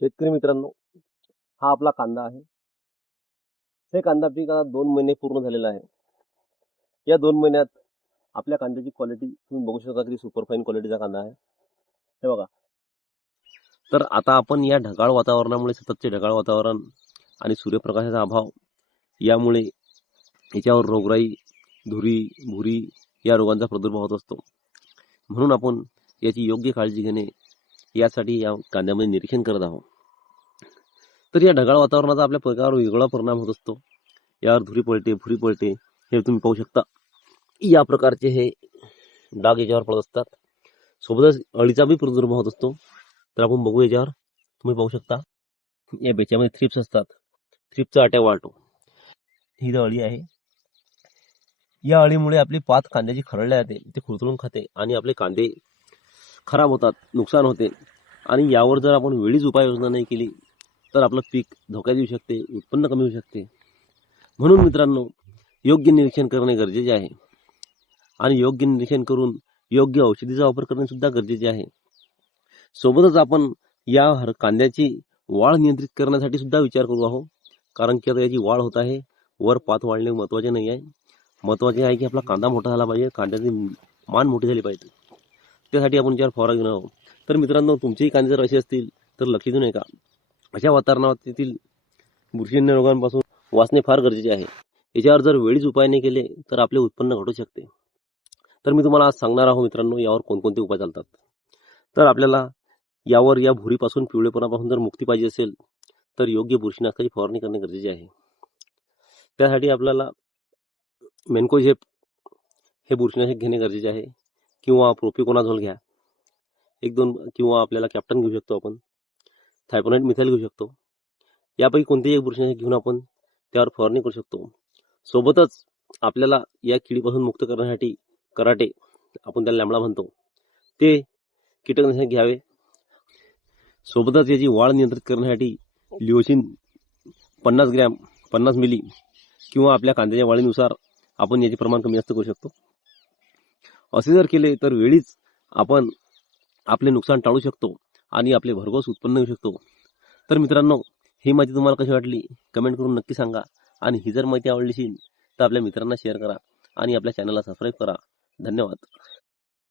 शेतकरी मित्रांनो, हा आपला कांदा आहे. हे कांदा पीक आता 2 महिने पूर्ण झालेला आहे. या 2 महिन्यात आपल्या कांद्याची क्वालिटी तुम्ही बघू शकता की सुपर फाईन क्वालिटीचा कांदा आहे. हे बघा. तर आता आपण या ढगाळ वातावरणामुळे, सततचे ढगाळ वातावरण आणि सूर्यप्रकाशाचा अभाव यामुळे याच्यावर रोगराई, धुरी, भुरी या रोगांचा प्रादुर्भाव होत असतो. म्हणून आपण याची योग्य काळजी घेणे यासाठी या कांद्यामध्ये निरीक्षण करत आहोत. तर या ढगाळ वातावरणाचा आपल्या पिकावर वेगळा परिणाम होत असतो. यावर धुरी पडते, भुरी पडते, हे तुम्ही पाहू शकता. या प्रकारचे हे डाग याच्यावर पडत असतात. सोबतच अळीचा बी प्रादुर्भाव होत असतो. तर आपण बघू, याच्यावर तुम्ही पाहू शकता या बेच्यामध्ये थ्रिप्स असतात. थ्रिप्सचा अटॅक वाढतो. ही जी अळी आहे, या अळीमुळे आपली पात कांद्याची खरडल्या जाते, ते खुरचून खाते आणि आपले कांदे खराब होतात, नुकसान होते. आणि यावर जर आपण वेळीच उपाययोजना नाही केली तर आपलं पीक धोक्यात येऊ शकते, उत्पन्न कमी होऊ शकते. म्हणून मित्रांनो, योग्य निरीक्षण करणे गरजेचे आहे आणि योग्य निरीक्षण करून योग्य औषधीचा वापर करणे सुद्धा गरजेचे आहे. सोबतच आपण या कांद्याची वाढ नियंत्रित करण्यासाठी सुद्धा विचार करू आहोत. कारण की आता याची वाढ होत आहे, वर पात वाढणे महत्त्वाचे नाही आहे. महत्त्वाचे आहे की आपला कांदा मोठा झाला पाहिजे, कांद्याची मान मोठी झाली पाहिजे. त्यासाठी आपण यावर फवारा घेऊन आहोत. तर मित्रांनो, तुमचेही कांदे जर असे असतील तर लक्ष देऊ नका. अशा वातावरणातील बुरशीजन्य रोगांपासून वाचणे फार गरजेचे आहे. याच्यावर जर वेळीच उपाय नाही केले तर आपले उत्पन्न घटू शकते. तर मी तुम्हाला आज सांगणार आहोत मित्रांनो, यावर कोणकोणते उपाय चालतात. तर आपल्याला यावर या भुरीपासून, पिवळेपणापासून जर मुक्ती पाहिजे असेल तर योग्य बुरशीनाशकाची फवारणी करणे गरजेचे आहे. त्यासाठी आपल्याला मेन्कोझेप हे बुरशीनाशक घेणे गरजेचे आहे, किंवा प्रोपिकोनाझोल घ्या 1-2, किंवा आपल्याला कॅप्टन घेऊ शकतो, आपण थायपोनाइट मिथाइल घेऊ शकतो. यापैकी कोणतेही एक बुरशीनाशक घेऊन आपण त्यावर फवारणी करू शकतो. सोबतच आपल्याला या किडीपासून मुक्त करण्यासाठी कराटे, आपण त्याला लॅमडा म्हणतो, ते कीटकनाशक घ्यावे. सोबतच याची वाढ नियंत्रित करण्यासाठी लिओसिन 50 ग्रॅम 50 मिली, किंवा आपल्या कांद्याच्या वाढीनुसार आपण याचे प्रमाण कमी जास्त करू शकतो. असे जर केले तर वेळीच आपण आपले नुकसान टाळू शकतो आणि आपले भरघोस उत्पन्न घेऊ शकतो. तर मित्रांनो, ही माहिती तुम्हाला कशी वाटली कमेंट करून नक्की सांगा. आणि ही जर माहिती आवडली असेल तर आपल्या मित्रांना शेअर करा आणि आपल्या चॅनलला सबस्क्राईब करा. धन्यवाद.